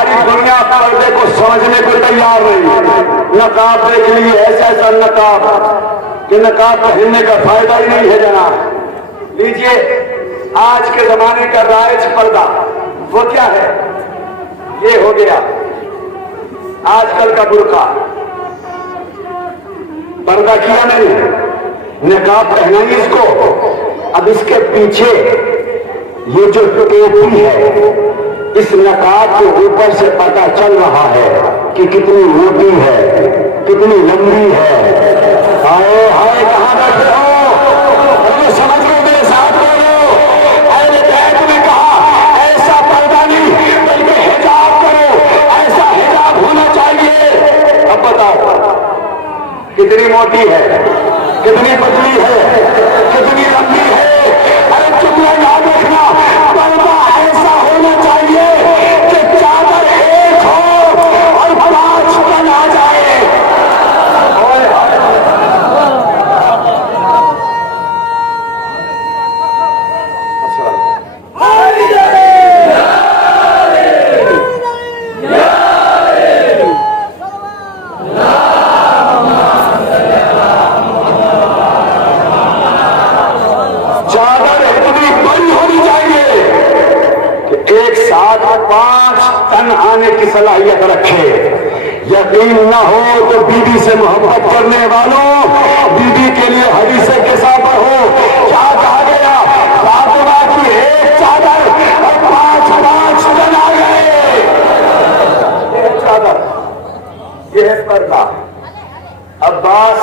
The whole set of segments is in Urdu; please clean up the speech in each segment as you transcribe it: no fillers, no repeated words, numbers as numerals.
ساری دنیا پردے کو سمجھنے کو تیار نہیں. نقاب دیکھ لیے ایسا نقاب کہ نقاب پہننے کا فائدہ ہی نہیں ہے جناب. لیجئے آج کے زمانے کا رائج پردہ وہ کیا ہے؟ یہ ہو گیا آج کل کا برقع. پردہ کیا نہیں, نقاب پہنا ہی اس کو. اب اس کے پیچھے یہ جو ٹوپی ہے, اس نقاب کے اوپر سے پتہ چل رہا ہے کہ کتنی موٹی ہے, کتنی لمبی ہے. ہائے ہائے کہاں بیٹھے ہو؟ سمجھ لو, میرے ساتھ بولو. اہل بیت نے کہا ایسا پردہ نہیں بلکہ حجاب کرو, ایسا حجاب ہونا چاہیے. اب بتاؤ کتنی موٹی ہے, کتنی پتلی ہے, کتنی لمبی ہے. ارے کتنا یاد رکھنا, پردہ ایسا ہونا چاہیے کہ چادر ایک ہو اور 5 تن آ جائے. چادر اتنی بڑی ہونی چاہیے کہ ایک ساتھ 5 تن آنے کی صلاحیت رکھے. یقین نہ ہو تو بی بی سے محبت کرنے والوں, بی بی کے لیے حدیث قصہ پر ہو. کیا کہا گیا؟ فاطمہ کی ایک چادر اور 5 تن آ گئے. یہ ہے چادر, یہ ہے پردہ. عباس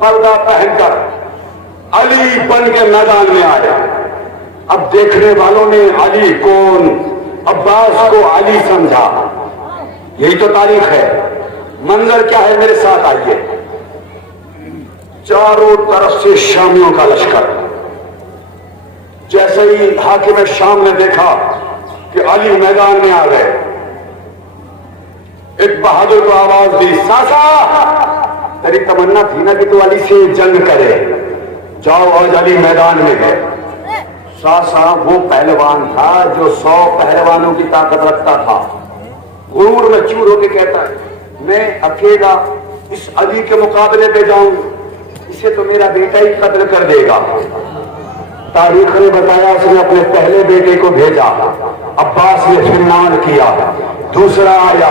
پردہ پہن کر علی بن کے میدان میں آیا. اب دیکھنے والوں نے علی کون, عباس کو علی سمجھا. یہی تو تاریخ ہے. منظر کیا ہے؟ میرے ساتھ آئیے. چاروں طرف سے شامیوں کا لشکر. جیسے ہی حاکم شام نے دیکھا کہ علی میدان میں آ گئے, ایک بہادر کو آواز دی, ساسا تیری تمنا تھی نا کہ تو علی سے جنگ کرے, جاؤ آج علی میدان میں ہے. ساسا وہ پہلوان تھا جو 100 پہلوانوں کی طاقت رکھتا تھا. غرور میں چور ہو کے کہتا ہے میں اکیلا اس علی کے مقابلے پہ جاؤں, اسے تو میرا بیٹا ہی قتل کر دے گا. تاریخ نے بتایا اس نے اپنے پہلے بیٹے کو بھیجا, عباس نے پھرنار کیا. دوسرا آیا,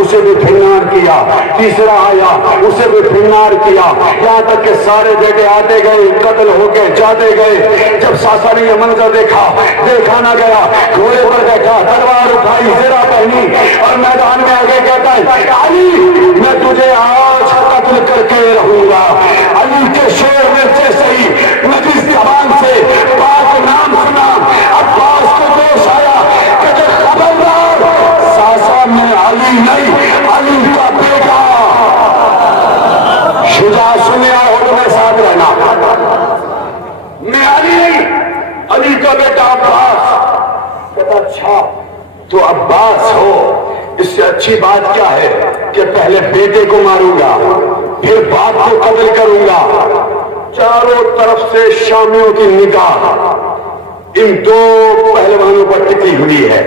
اسے بھی پھرنار کیا. تیسرا آیا, اسے بھی پھرنار کیا. یہاں تک کہ سارے بیٹے آتے گئے, قتل ہو کے جاتے گئے. جب ساسا نے یہ منظر دیکھا, دیکھا نہ گیا, گھوڑے پر بیٹھا, تلوار اٹھائی, زرہ پہنی اور میدان میں آگے کہتا ہے علی میں تجھے آج قتل کر کے رہوں گا. علی کے شور میں جیسے ہی نجس زبان سے پاک نام سنا, عباس کو جوش آیا کہ خبردار, ساسا میں علی نہیں علی کا بیٹا. شجاع سنیا ہو تو میں ساتھ رہنا, میں علی نہیں علی کا بیٹا عباس. کہتا اچھا تو عباس ہو, اس سے اچھی بات کیا ہے کہ پہلے بیٹے کو ماروں گا پھر باپ کو قتل کروں گا. چاروں طرف سے شامیوں کی نگاہ ان 2 پہلوانوں پر ٹکی ہوئی ہے.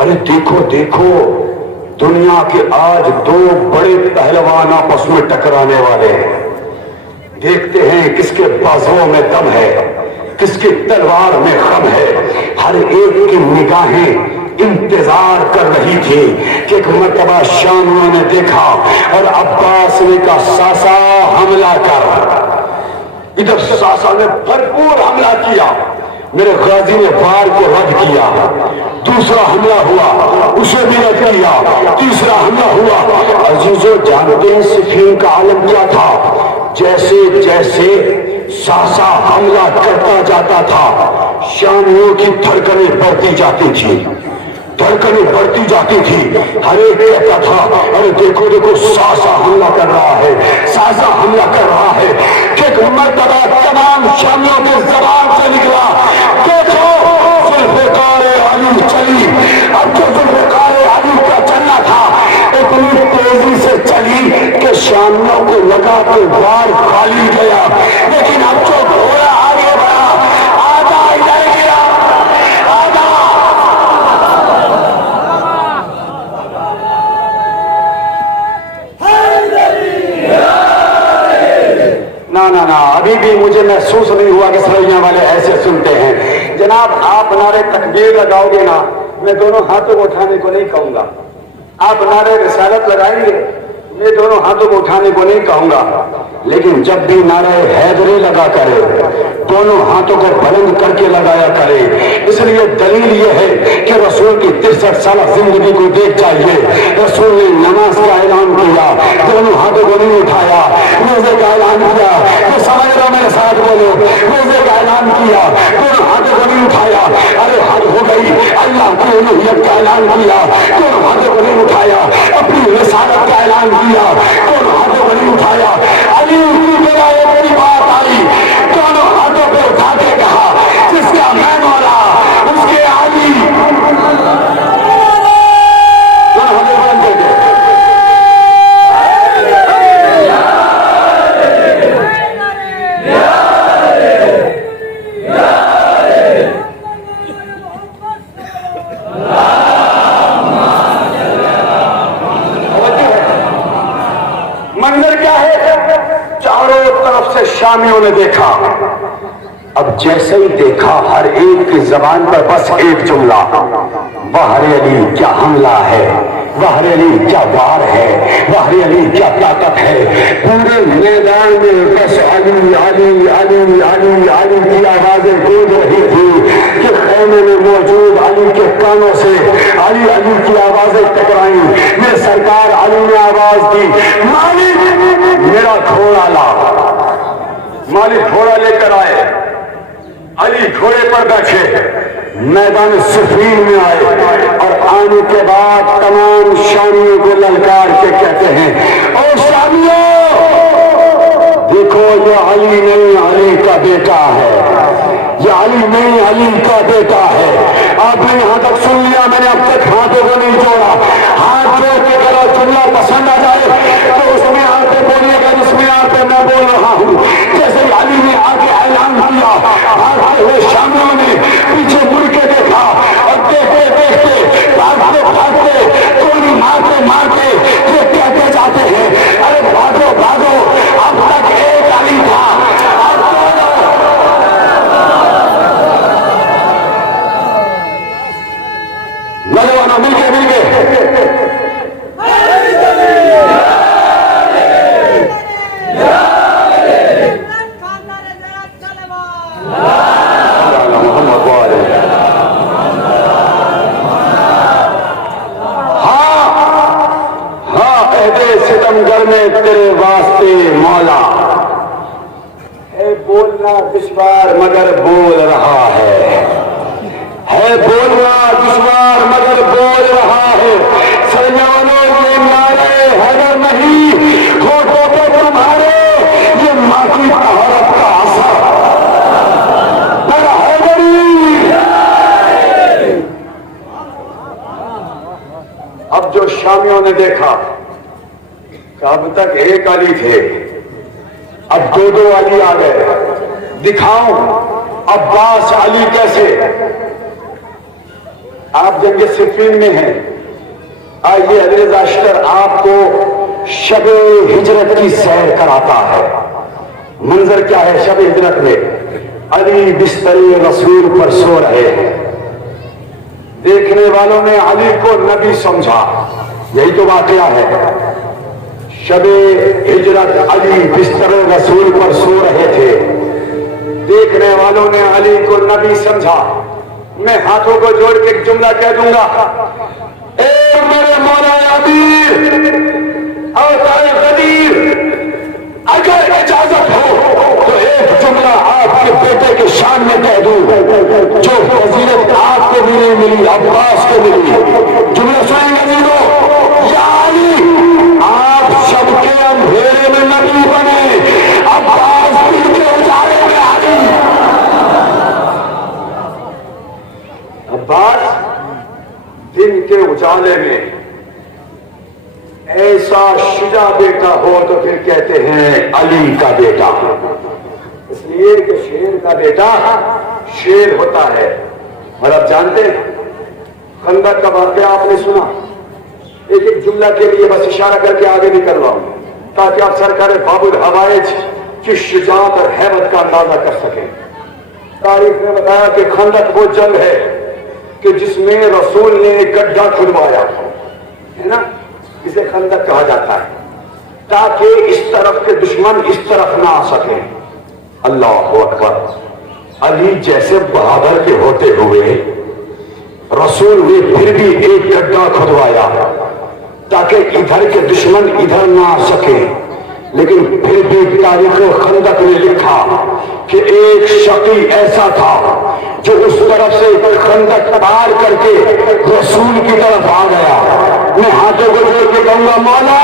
ارے دیکھو دیکھو, دنیا کے آج 2 بڑے پہلوان آپس میں ٹکرانے والے ہیں. دیکھتے ہیں کس کے بازوؤں میں دم ہے, کس کی تلوار میں خم ہے. ہر ایک کی نگاہیں انتظار کر رہی تھی کہ ایک مرتبہ شامیوں نے دیکھا اور عباس نے کہا ساسا حملہ کر. ادھر ساسا نے بھرپور حملہ کیا, میرے غازی نے وار کو رد کیا. دوسرا حملہ ہوا, اسے بھی رد کیا. تیسرا حملہ ہوا. عزیزو جانتے ہیں صفین کا عالم کیا تھا؟ جیسے جیسے ساسا حملہ کرتا جاتا تھا شامیوں کی دھڑکنیں بڑھتی جاتی تھی, دھڑکنیں بڑھتی جاتی تھی. ہر ایک کہتا تھا ارے دیکھو دیکھو ساسا حملہ کر رہا ہے, ساسا حملہ کر رہا ہے. کہ مرتبہ تمام شامیوں کے زبان سے نکلا دیکھو ذوالفقار علی چلی. اب جو ذوالفقار علی کا چلنا تھا اتنی تیزی سے چلی کہ شامیوں کو لگا کہ وار خالی گیا, لیکن اب جو گھوڑا آگے بڑھا آدھا ادھر گیا آدھا بھی مجھے محسوس نہیں ہوا کہ سرائیاں والے ایسے سنتے ہیں۔ جناب آپ نعرے تکبیر لگاؤ گے نا، میں دونوں ہاتھوں کو اٹھانے کو نہیں کہوں گا۔ آپ نعرے رسالت لگائیں گے، میں دونوں ہاتھوں کو اٹھانے کو نہیں کہوں گا، لیکن جب بھی نعرہ حیدری لگا کرے دونوں ہاتھوں کو بلند کر کے لگایا کرے۔ اس لیے دلیل یہ ہے کہ رسول کی 63 سالہ زندگی کو دیکھ جائیے، رسول نے نماز کا اعلان کیا، دونوں ہاتھوں کو نہیں اٹھایا، روزے کا اعلان کیا، تو سمجھ رہا میرے ساتھ بولو، روزے کا اعلان کیا، دونوں ہاتھوں کو نہیں اٹھایا، ارے حد ہو گئی، اللہ کی الوہیت کا اعلان کیا، دونوں ہاتھوں کو نہیں اٹھایا، اپنی رسالت کا اعلان کیا، دونوں ہاتھوں کو نہیں اٹھایا، علی میرا یہ بڑی بات آئی، دونوں ہاتھوں پہ اٹھا کے کہا جس کا میں مولا اس کے علی، دونوں ہاتھوں بلند کر کے منظر کیا ہے؟ چاروں طرف سے شامیوں نے دیکھا، اب جیسے ہی دیکھا ہر ایک کی زبان پر بس ایک جملہ، بہر علی کیا حملہ ہے، بہر علی کیا وار ہے، بہر علی کیا طاقت ہے۔ پورے میدان میں بس علی علی علی علی علی کی آوازیں گونج رہی تھی کہ خیمے میں موجود علی کے کانوں سے علی علی کی آوازیں ٹکرائیں۔ میں سرکار علی نے آواز دی، مالک میرا گھوڑا لا۔ مالک گھوڑا لے کر آئے، علی گھوڑے پر بیٹھے، میدان صفین میں آئے، اور آنے کے بعد تمام شامیوں کو للکار کے کہتے ہیں، او شامیوں دیکھو یہ علی نہیں علی کا بیٹا ہے، یہ علی نہیں علی کا بیٹا ہے۔ آپ نے یہاں تک سن لیا، میں نے اب تک ہاتھوں کو نہیں جوڑا، ہاتھ جوڑ کے کرو، جملہ پسند آ جائے تو اس میں آ کے بولیے گا جس میں آ کے میں بول رہا ہوں۔ جیسے علی نے آگے اعلان کیا، بھاگتے ہوئے شامیوں نے پیچھے مڑ کے دیکھا، اور دیکھتے دیکھتے بھاگتے بھاگتے گولی مارتے مارتے یہ کہتے جاتے ہیں، ارے بھاگو بھاگو، اب تک ایک علی تھا، اب نوجوانوں مل کے ستمگر میں تیرے واسطے مولا ہے، بولنا دشوار مگر بول رہا ہے بولنا دشوار مگر بول رہا ہے۔ سرجانوں یہ نعرے حیدر نہیں، ہوٹوں پہ تمہارے یہ ماں کی طہارت کا اثر، میرا حیدری۔ اب جو شامیوں نے دیکھا کہ اب تک ایک علی تھے، اب دو علی آ گئے، دکھاؤں عباس علی کیسے۔ آپ جنگ صفین میں ہیں، آئیے عزیز اشتر آپ کو شب ہجرت کی سیر کراتا ہے۔ منظر کیا ہے شب ہجرت میں؟ علی بستر رسول پر سو رہے ہیں، دیکھنے والوں نے علی کو نبی سمجھا، یہی تو واقعہ ہے۔ شب ہجرت علی بستر رسول پر سو رہے تھے، دیکھنے والوں نے علی کو نبی سمجھا۔ میں ہاتھوں کو جوڑ کے ایک جملہ کہہ دوں گا، اے میرے مولا امیر اوتار غدیر، اگر اجازت ہو تو ایک جملہ آپ کے بیٹے کے شان میں کہہ دوں جو فضیلت آپ کو بھی نہیں ملی، عباس کو ملی۔ جملہ سنیں گے جنہوں، یا علی آپ شب کے اندھیرے میں نبی بنے، عباس دن کے اجالے میں علی۔ عباس دن کے اجالے میں ایسا شجاع بیٹا ہو تو پھر کہتے ہیں علی کا بیٹا، اس لیے کہ شیر کا بیٹا شیر ہوتا ہے۔ اور آپ جانتے ہیں خندق کا واقعہ آپ نے سنا، ایک ایک جملہ کے لیے بس اشارہ کر کے آگے نکل رہا ہوں تاکہ آپ سرکار باب الحوائج کہ شجاعت اور ہیبت کا اندازہ کر سکیں۔ تاریخ نے بتایا کہ خندق وہ جنگ ہے کہ جس میں رسول نے ایک گڈھا کھدوایا ہے نا، اسے خندق کہا جاتا ہے، تاکہ اس طرف کے دشمن اس طرف نہ آ سکیں۔ اللہ اکبر! علی جیسے بہادر کے ہوتے ہوئے رسول نے پھر بھی ایک گڈھا کھدوایا تاکہ ادھر کے دشمن ادھر نہ آ سکے، لیکن پھر بھی تاریخ خندق نے لکھا کہ ایک شقی ایسا تھا جو اس طرف سے خندق پار کر کے رسول کی طرف آ گیا۔ میں ہاتھوں کو جوڑ کے کہوں گا، مولا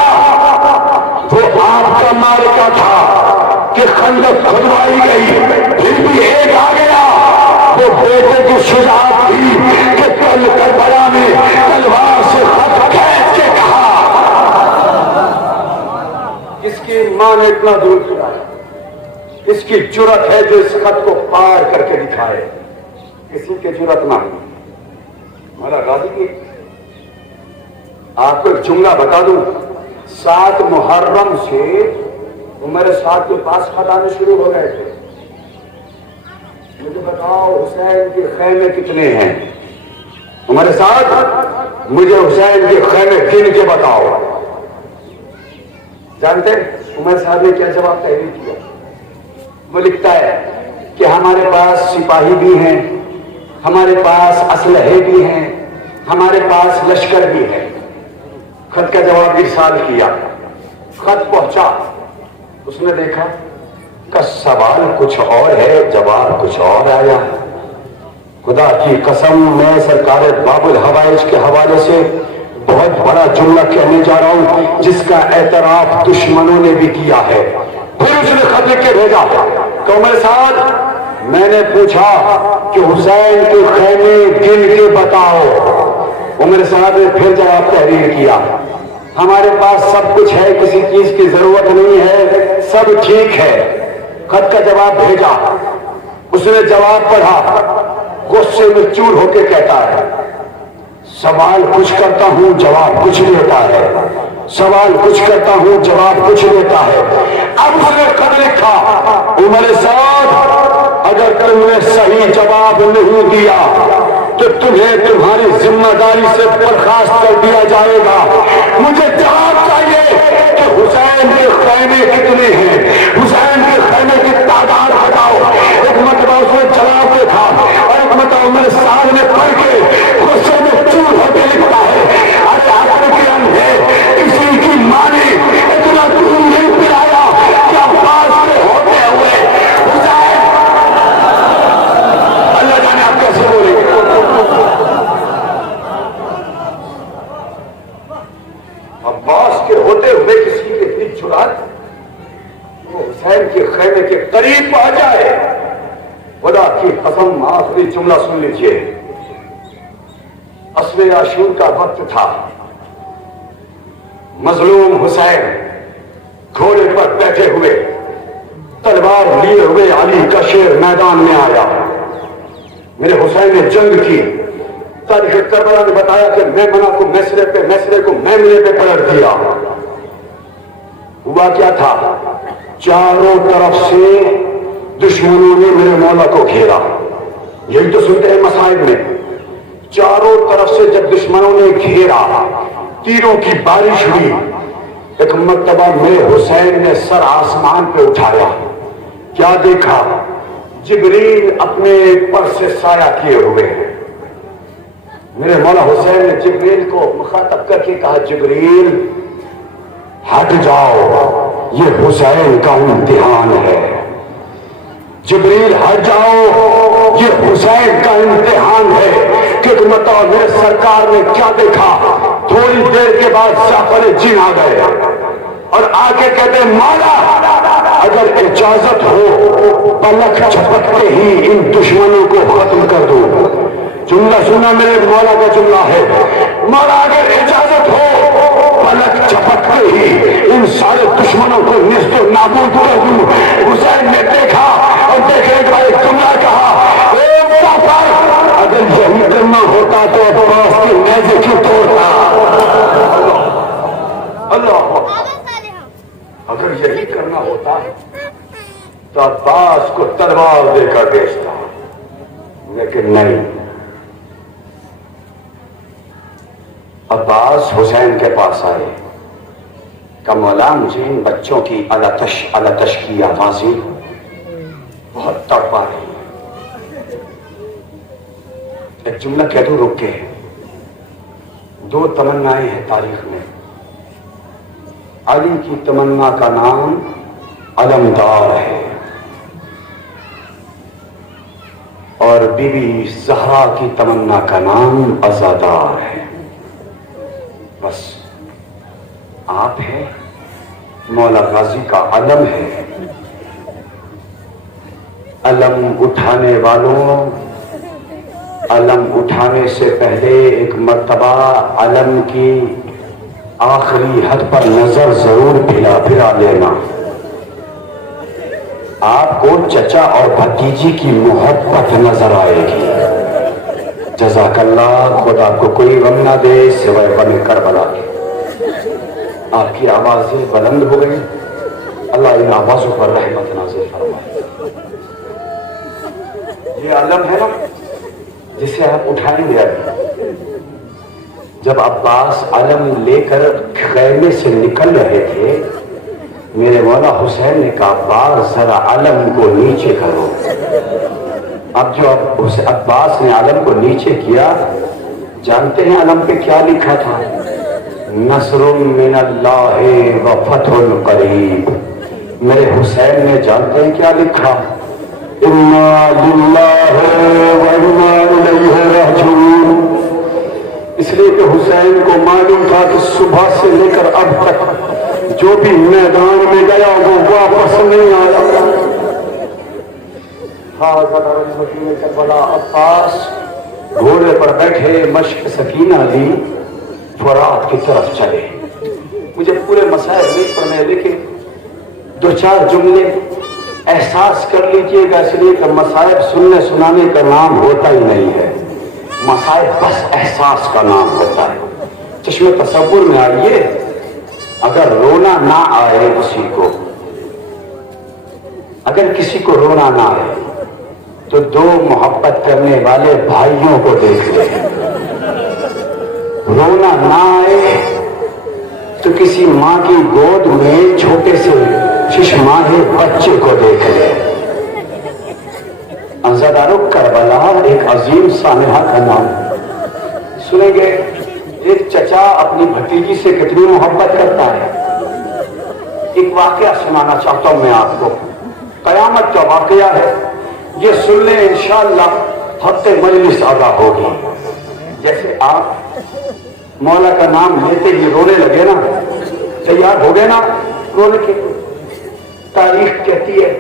وہ آپ کا معرکہ تھا کہ خندق کھدوائی گئی، پھر بھی ایک آ گیا، وہ بیٹے کی شجاعت تھی کہ کل کربلا میں تلوار سے خط کھینچ کے کہا۔ اس کی ماں نے اتنا دور کیا، اس کی جرت ہے جو اس خط کو پار کر کے دکھائے، کسی کی جرت نہ ہوئی۔ ہمارا غازی کی آپ کو ایک جملہ بتا دوں، 7 محرم سے عمر صاحب کے پاس خط آنے شروع ہو گئے تھے، مجھے بتاؤ حسین کے خیمے کتنے ہیں؟ عمر صاحب مجھے حسین کے خیمے گن کے بتاؤ۔ جانتے عمر صاحب نے کیا جواب تحریر کیا؟ وہ لکھتا ہے کہ ہمارے پاس سپاہی بھی ہیں، ہمارے پاس اسلحے بھی ہیں، ہمارے پاس لشکر بھی ہے۔ خط کا جواب ارسال کیا، خط پہنچا، اس نے دیکھا کہ سوال کچھ اور ہے، جواب کچھ اور آیا۔ خدا کی قسم میں سرکار باب الحوائج کے حوالے سے بہت بڑا جملہ کہنے جا رہا ہوں جس کا اعتراف دشمنوں نے بھی کیا ہے۔ پھر اس نے خط لکھ کے بھیجا کہ عمر صاحب میں نے پوچھا کہ حسین کے خیمے گن کے بتاؤ۔ عمر صاحب نے پھر جواب تحریر کیا، ہمارے پاس سب کچھ ہے، کسی چیز کی ضرورت نہیں ہے، سب ٹھیک ہے۔ خط کا جواب بھیجا، اس نے جواب پڑھا، غصے میں چور ہو کے کہتا ہے سوال کچھ کرتا ہوں جواب کچھ دیتا ہے، سوال کچھ کرتا ہوں جواب کچھ دیتا ہے۔ اب اس نے خط لکھا، عمر صاحب اگر تم نے صحیح جواب نہیں دیا تو تمہیں تمہاری ذمہ داری سے برخاست کر دیا جائے گا۔ مجھے جواب چاہیے کہ حسین کے خیمے کتنے ہیں، حسین کے خیمے کی تعداد بتاؤ۔ ایک مرتبہ اس نے جواب دیکھا اور ایک مرتبہ عمر صاحب نے پڑھ کے غصے میں چور ہو کے لکھتا ہے، ارے آخر ہے کسی کی ماں نے اتنا دودھ نہیں پلایا کہ عباس کے ہوتے ہوئے حسین، اللہ جانے آپ کیسے بولیں گے۔ عباس کے ہوتے ہوئے کسی کے اتنی جرات وہ حسین کے خیمے کے قریب پہنچ جائے۔ خدا کی قسم آخری جملہ سن لیجئے، اسوے عاشور کا وقت تھا، مظلوم حسین گھوڑے پر بیٹھے ہوئے تلوار لیے ہوئے علی کا شیر میدان میں آیا۔ میرے حسین نے جنگ کی، تاریخ کربلا نے بتایا کہ میمنہ کو میسرے پہ، میسرے کو میمنے پہ پلٹ دیا۔ ہوا کیا تھا، چاروں طرف سے دشمنوں نے میرے مولا کو گھیرا۔ یہی تو سنتے ہیں مصائب میں، چاروں طرف سے جب دشمنوں نے گھیرا، تیروں کی بارش ہوئی۔ ایک مرتبہ میرے حسین نے سر آسمان پہ اٹھایا، کیا دیکھا، جبریل اپنے پر سے سایہ کیے ہوئے ہیں۔ میرے مولا حسین نے جبریل کو مخاطب کر کے کہا، جبریل ہٹ جاؤ، یہ حسین کا امتحان ہے۔ جبریل ہٹ جاؤ، یہ حسین کا امتحان ہے۔ کہ مطلب میرے سرکار نے کیا دیکھا، تھوڑی دیر کے بعد جعفر جن آ گئے اور آ کے کہتے مولا اگر اجازت ہو پلک جھپکتے ہی ان دشمنوں کو ختم کر دو۔ جملہ سنا میرے مولا کا جملہ ہے، مولا اگر اجازت ہو پلک جھپکتے ہی ان سارے دشمنوں کو نیست و نابود کر دوں۔ حسین نے دیکھا اور دیکھنے کا ایک جملہ کہا، اگر یہی کرنا ہوتا تو عباس کی نیزے کیوں توڑتا۔ اللہ اگر یہی کرنا ہوتا تو عباس کو تلوار دے کر بیچتا، لیکن نہیں، عباس حسین کے پاس آئے کہ مولا مجھے ان بچوں کی الاتش کی آوازیں بہت تڑپا رہی ہیں، ایک جملہ کہہ دو رک کے، دو تمنائیں ہیں تاریخ میں، علی کی تمنا کا نام علمدار ہے اور بی بی زہرا کی تمنا کا نام عزادار ہے، بس آپ ہیں، مولا غازی کا علم ہے، علم اٹھانے والوں، علم اٹھانے سے پہلے ایک مرتبہ علم کی آخری حد پر نظر ضرور پھرا لینا، آپ کو چچا اور بھتیجی کی محبت نظر آئے گی، جزاک اللہ، خدا کو کوئی غم نہ دے سوائے غم کربلا کے۔ آپ کی آوازیں بلند ہو گئی، اللہ ان آوازوں پر رحمت نازل فرمائے۔ یہ علم ہے نا جسے آپ اٹھائیں گے ابھی، جب عباس علم لے کر خیمے سے نکل رہے تھے، میرے مولا حسین نے کہا عباس ذرا علم کو نیچے کرو۔ اب جو عباس نے علم کو نیچے کیا، جانتے ہیں علم پہ کیا لکھا تھا؟ نصر من اللہ و فتح قریب۔ میرے حسین نے جانتے ہیں کیا لکھا؟ انا للہ و انا الیہ راجعون۔ اس لیے کہ حسین کو معلوم تھا کہ صبح سے لے کر اب تک جو بھی میدان میں گیا وہ واپس نہیں آیا۔ کربلا، عباس گھوڑے پر بیٹھے مشق سکینہ لی، فرات کی طرف چلے۔ مجھے پورے مسائل نہیں پڑھنے، لیکن دو چار جملے احساس کر لیجئے گا، اس لیے کہ مسائل سننے سنانے کا نام ہوتا ہی نہیں ہے، مسائل بس احساس کا نام ہوتا ہے۔ چشم تصور میں آئیے، اگر رونا نہ آئے کسی کو، اگر کسی کو رونا نہ آئے تو دو محبت کرنے والے بھائیوں کو دیکھ لیں، رونا نہ آئے تو کسی ماں کی گود میں چھوٹے سے ششماہے بچے کو دیکھ لیں۔ عزادارو، کربلا ایک عظیم سانحہ کا نام، سنیں گے ایک چچا اپنی بھتیجی سے کتنی محبت کرتا ہے۔ ایک واقعہ سنانا چاہتا ہوں میں آپ کو، قیامت کا واقعہ ہے، یہ سن لیں انشاءاللہ ہفتے مجلس ادا ہوگی۔ جیسے آپ مولا کا نام لیتے ہی رونے لگے نا، تیار ہو گئے نا رونے کے، تاریخ کہتی ہے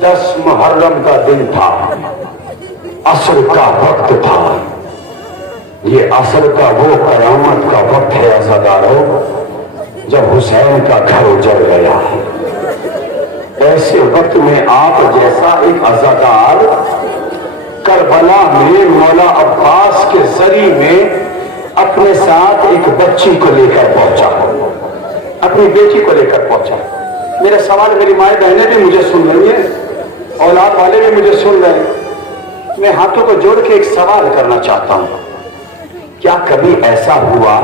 10 محرم کا دن تھا، عصر کا وقت تھا، یہ عصر کا وہ قیامت کا وقت ہے عزادارو جب حسین کا گھر اجڑ گیا۔ ایسے وقت میں آپ جیسا ایک عزادار کربلا میں مولا عباس کے ذریعے میں اپنے ساتھ ایک بچی کو لے کر پہنچا، اپنی بیٹی کو لے کر پہنچا۔ میرا سوال، میری مائیں بہنیں بھی مجھے سن رہی ہیں، اولاد والے بھی مجھے سن رہے ہیں، میں ہاتھوں کو جوڑ کے ایک سوال کرنا چاہتا ہوں، کیا کبھی ایسا ہوا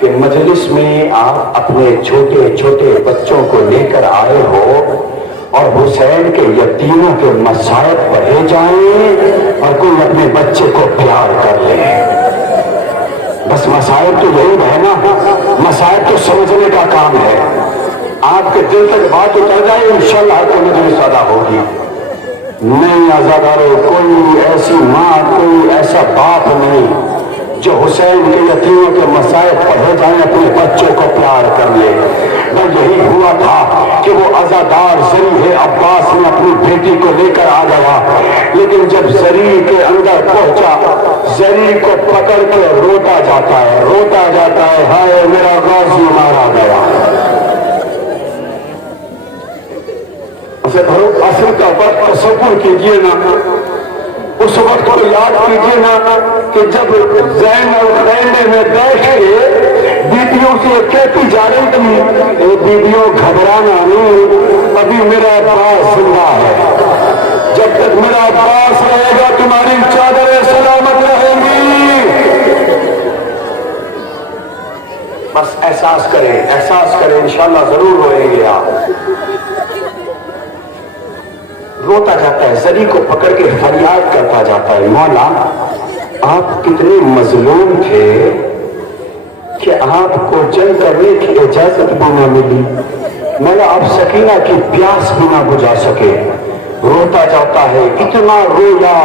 کہ مجلس میں آپ اپنے چھوٹے چھوٹے بچوں کو لے کر آئے ہو اور حسین کے یتیموں کے مصائب پڑھے جائیں اور کوئی اپنے بچے کو پیار کر لے؟ بس مصائب تو یہی ہے نا، مصائب تو سمجھنے کا کام ہے، آپ کے دل تک بات اتر جائے انشاءاللہ تو مجلس ادا ہوگی۔ نہیں عزادارو، کوئی ایسی ماں، کوئی ایسا باپ نہیں جو حسین کے یتیموں کے مصائب پڑھے جائیں اپنے بچوں کو پیار کر لے۔ بس یہی ہوا تھا کہ وہ عزادار ذریعہ عباس نے اپنی بیٹی کو لے کر آ گیا، لیکن جب ذریعہ کے اندر پہنچا، ذریعہ کو پکڑ کے روتا جاتا ہے، ہائے میرا غازی مارا گیا۔ عصر کا وقت تصور کیجئے نا، اس وقت کو یاد کیجئے نا کہ جب زینب خیمے میں بیٹھ کے بیٹیوں سے کہتی جا رہی تھی اے بیویوں گھبرانا نہیں، ابھی میرا عباس زندہ ہے، جب تک میرا عباس رہے گا تمہاری چادریں سلامت رہیں گی۔ بس احساس کریں انشاءاللہ ضرور روئیں گے آپ۔ روتا جاتا ہے، زری کو پکڑ کے فریاد کرتا جاتا ہے، مولا آپ کتنے مظلوم تھے کہ آپ کو جنگ کرنے کی اجازت بھی نہ ملی، مولا آپ سکینہ کی پیاس بھی نہ بجھا سکے۔ روتا جاتا ہے، اتنا رویا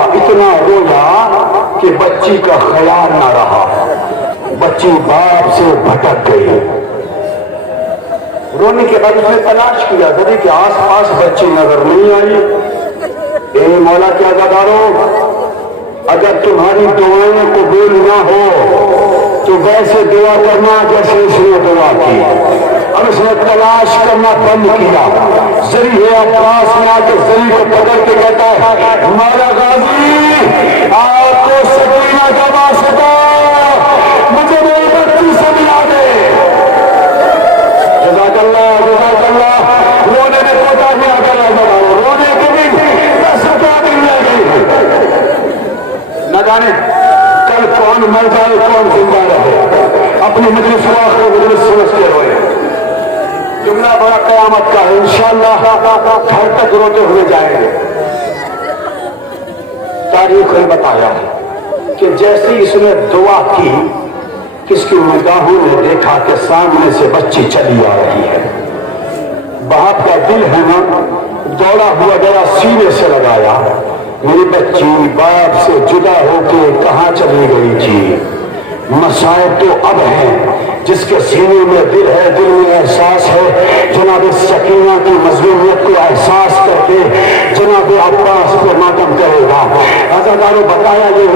کہ بچی کا خیال نہ رہا، بچی باپ سے بھٹک گئی۔ رونے کے بعد اس نے تلاش کیا، زری کے آس پاس بچی نظر نہیں آئی۔ اے مولا کے عزاداروں، اگر تمہاری دعائیں قبول نہ ہو تو ویسے دعا کرنا جیسے اس نے دعا کی۔ اب اس نے تلاش کرنا بند کیا، زری ہے عباس میں آ کے زری کو پکڑ کے کہتا ہے مولا غازی آپ کو سکینہ کا واسطہ مجھے میری بچی سے ملا دے۔ جزاک اللہ جزاک اللہ۔ رونے میں کوتا نہیں آتا ہے، رونے کے بھی 10 روپیہ بھی مل گئی، نہ جانے کل کون مر جائے کون زندہ رہے، اپنی مجلس کو مجلس سمجھ کے روئے۔ جملہ بڑا قیامت کا ہے، انشاءاللہ گھر تک روتے ہوئے جائیں گے۔ تاریخ نے بتایا کہ جیسے اس نے دعا کی، کس کی نگاہوں نے دیکھا کہ سامنے سے بچی چلی آ رہی ہے۔ باپ کا دل ہے نا، دوڑا ہوا گیا، سینے سے لگایا، میری بچی باپ سے جدا ہو کے کہاں چلی گئی تھی؟ مسائب تو اب ہیں، جس کے سینے میں دل ہے، دل میں احساس ہے، جناب سکینہ کی مظلومیت کو احساس کر کے جناب عباس کو ماتم کرے گا۔ عزاداروں بتایا یہ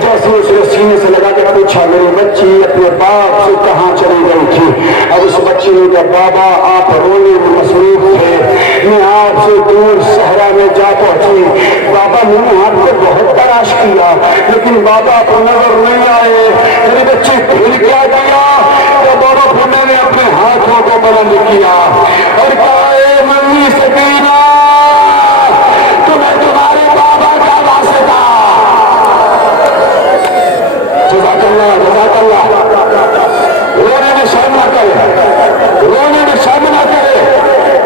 جیسے اس نے سینے سے لگا کے پوچھا میری بچی اپنے باپ سے کہاں چلی گئی تھی؟ اب اس بچی نے کہا بابا آپ رونے میں مصروف تھے، میں آپ سے دور صحرا میں جا پہنچی، بابا میں نے آپ کو بہت تلاش کیا لیکن بابا آپ نظر نہیں آئے، میری بچی بھول کیا گیا؟ تو بابا پھر نے اپنے ہاتھوں کو بلند کیا اور کہا اے ممی سکینہ تمہیں تمہارے بابا کا واسطہ۔ جزاک اللہ جزاک اللہ۔ رونے میں شرم نہ کرے، رونے میں شرم نہ کرے،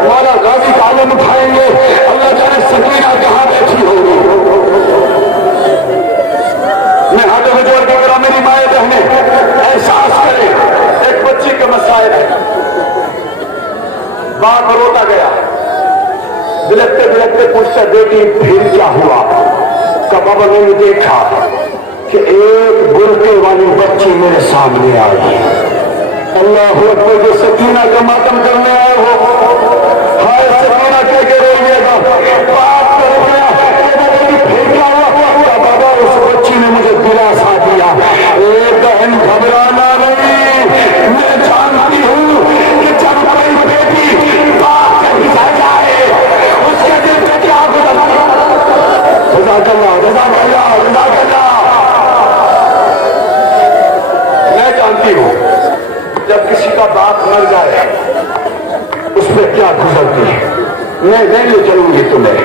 مولا غازی کا علم اٹھائیں گے، اللہ جانے سکینہ کہاں بیٹھی ہوگی۔ میں ہاتھوں میں جوڑ کے کرا میری مائیں بہنیں احساس کریں، ایک بچی کے مسائل ہے۔ باپ روتا گیا، بلکتے بلکتے پوچھتا بیٹی پھر کیا ہوا؟ کہ بابا میں نے دیکھا کہ ایک برقع والی بچی میرے سامنے آئی۔ اللہ اکبر، جو سکینہ کا ماتم کرنے آئے ہو، ہائے سکینہ کہہ کے روئیے گا، باپ کر گیا پھر کیا ہوا؟ بابا اس بچی نے مجھے دلاسا دیا، اے بہن گھبرانا نہیں، میں جانتی ہوں کہ جب کوئی بیٹی باپ سے بھیجا جائے اس کے دل پہ کیا گزرتا ہے۔ جزاک اللہ جزاک اللہ جزاک اللہ۔ میں جانتی ہوں جب کسی کا باپ مر جائے اس پہ کیا گزرتی ہے۔ میں نہیں لے چلوں گی تمہیں،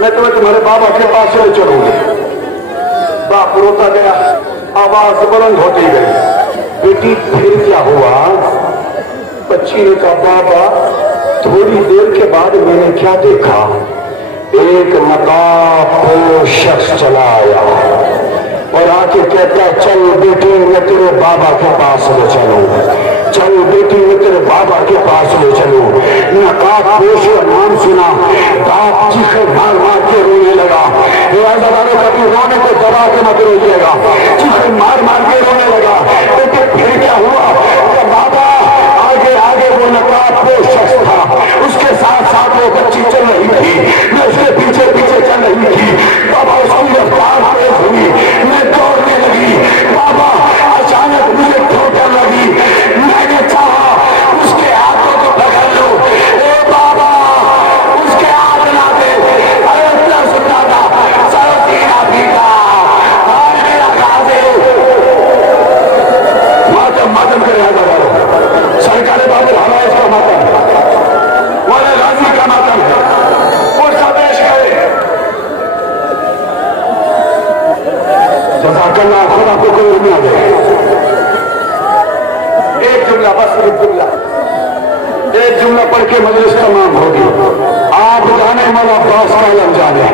میں تمہیں تمہارے بابا کے پاس لے چلوں گی۔ باپ روتا گیا، آواز بلند ہوتی گئی، بیٹی پھر کیا ہوا؟ بچی نے کہا بابا تھوڑی دیر کے بعد میں نے کیا دیکھا، ایک نقاب پوش شخص چلا آیا اور آ کے کہتا چل بیٹی میں تیرے بابا کے پاس لے چلوں، چل بیٹی میں تیرے بابا کے پاس لے چلوں۔ نقاب پوش کا نام سنا، باپ چیخے مار مار کے رونے لگا۔ کبھی رونے کو دبا کے مت روئیے گا، چیخے مار مار کے رونے لگا۔ بیٹے پھر کیا ہوا؟ کہ بابا آگے آگے وہ نقاب پوش شخص تھا، اس کے ساتھ ساتھ وہ بچی چل رہی تھی، میں اس کے پیچھے پیچھے چل رہی تھی۔ بابا اس کی رفتار تیز ہوئی، میں دوڑنے لگی، بابا اچانک مجھے ٹھوکر لگی، میں نے چاہا اس کے ہاتھوں کو پکڑ لوں، اے بابا اس کے ہاتھ نہ دے، اتنا سننا تھا سکینہ پیتا آج میرا غازی ماتم کرے گا۔ جزاک اللہ، خدا کو کوئی نہ دے. ایک جملہ بس، ایک جملہ پڑھ کے مجلس تمام ہوگی. آپ جانے مولا عباس کا علم جانے.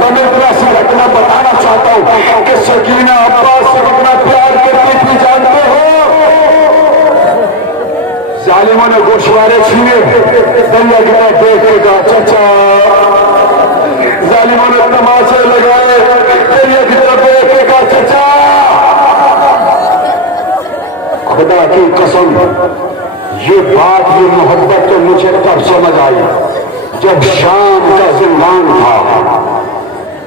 تو میں اتنا اتنا بتانا چاہتا ہوں کہ سکینہ عباس سے اتنا پیار کرتی تھی، جانتے ہو ظالموں نے گوشوارے چھینے، دنیا کی طرف دیکھ کے کہا چچا. ظالموں نے تماشے لگائے، دنیا کی طرف دیکھ کے کہا چچا. خدا کی قسم یہ بات، یہ محبت تو مجھے تب سمجھ آئی جب شام کا زندان تھا.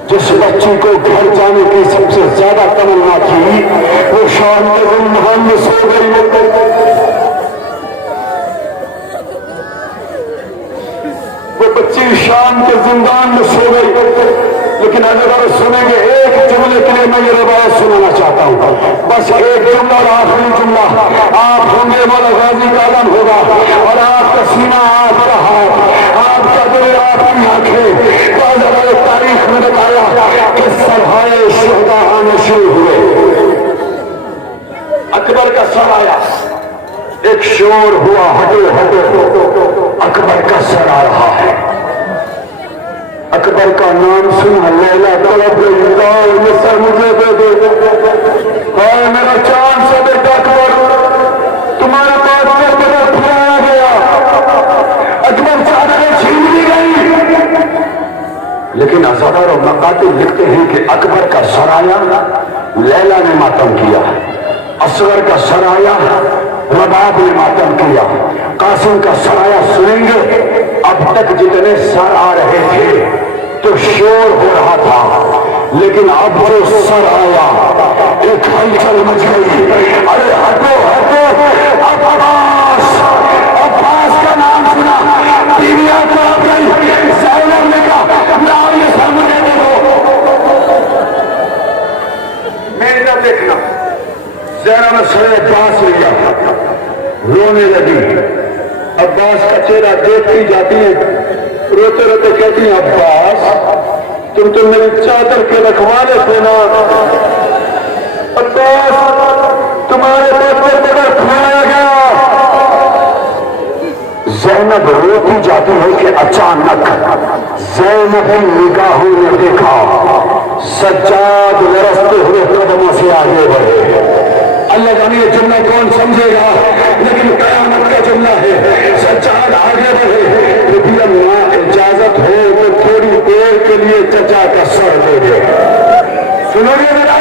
جس بچی کو گھر جانے کی سب سے زیادہ تمنا تھی وہ شام کے زندان میں سو گئی. وہ بچی شام کے زندان میں سو گئی. لیکن اگر سنیں گے ایک جملے کے لیے میں یہ روایت سنانا چاہتا ہوں، بس ایک جملہ اور آخری جملہ. آپ ہوں گے مولا غازی کا علم ہوگا، اور آپ کا سینہ، آپ کا ہاتھ، آپ کا دل، آپ کی آنکھیں تاریخ میں بتایا کہ سرحائے شہداء آنے شروع ہوئے. اکبر کا سر آیا، ایک شور ہوا، ہٹو ہٹو، اکبر کا سر آ رہا ہے. اکبر کا نام سنا، لیلا طلب گئی، یہ سر مجھے دے دے. ہائے میرا چاند سے بیٹا اکبر، تمہارے پاس سے میرا پھیلایا گیا. اکبر چادریں چھین لی گئی. لیکن ازادار و مقاتل لکھتے ہیں کہ اکبر کا سرایا لیلا نے ماتم کیا، اصغر کا سرایا رباب نے ماتم کیا، قاسم کا سرایا سنیں گے. اب تک جتنے سر آ رہے تھے تو شور ہو رہا تھا، لیکن اب جو سر آیا ایک ہلچل مچ گئی. ارے ہٹو ہٹو، اب عباس کا نام سنا، ٹیویاں تو اب گئی. زینب نے کہا نام یہ سر مجھے دے دو. میری نہ دیکھنا. زینب نے سر عباس لیا، رونے لگی. عباس کا چہرہ دیکھتی جاتی ہے، روتے روتے کہتی ہیں عباس تم تو میری چادر کے رکھوانے تھے نا. عباس تمہارے پیٹ بغیر کھایا گیا. زینب روتی جاتی ہے کہ اچانک زینب نگاہوں نے دیکھا سجاد لرزتے ہوئے قدموں سے آگے بڑھے. اللہ جانے یہ جملہ کون سمجھے گا، لیکن قیامت کا جملہ ہے. سجاد آگے بڑھے، نبی اللہ اجازت ہو تو تھوڑی دیر کے لیے چچا کا سر دے دے. سنو گے میرا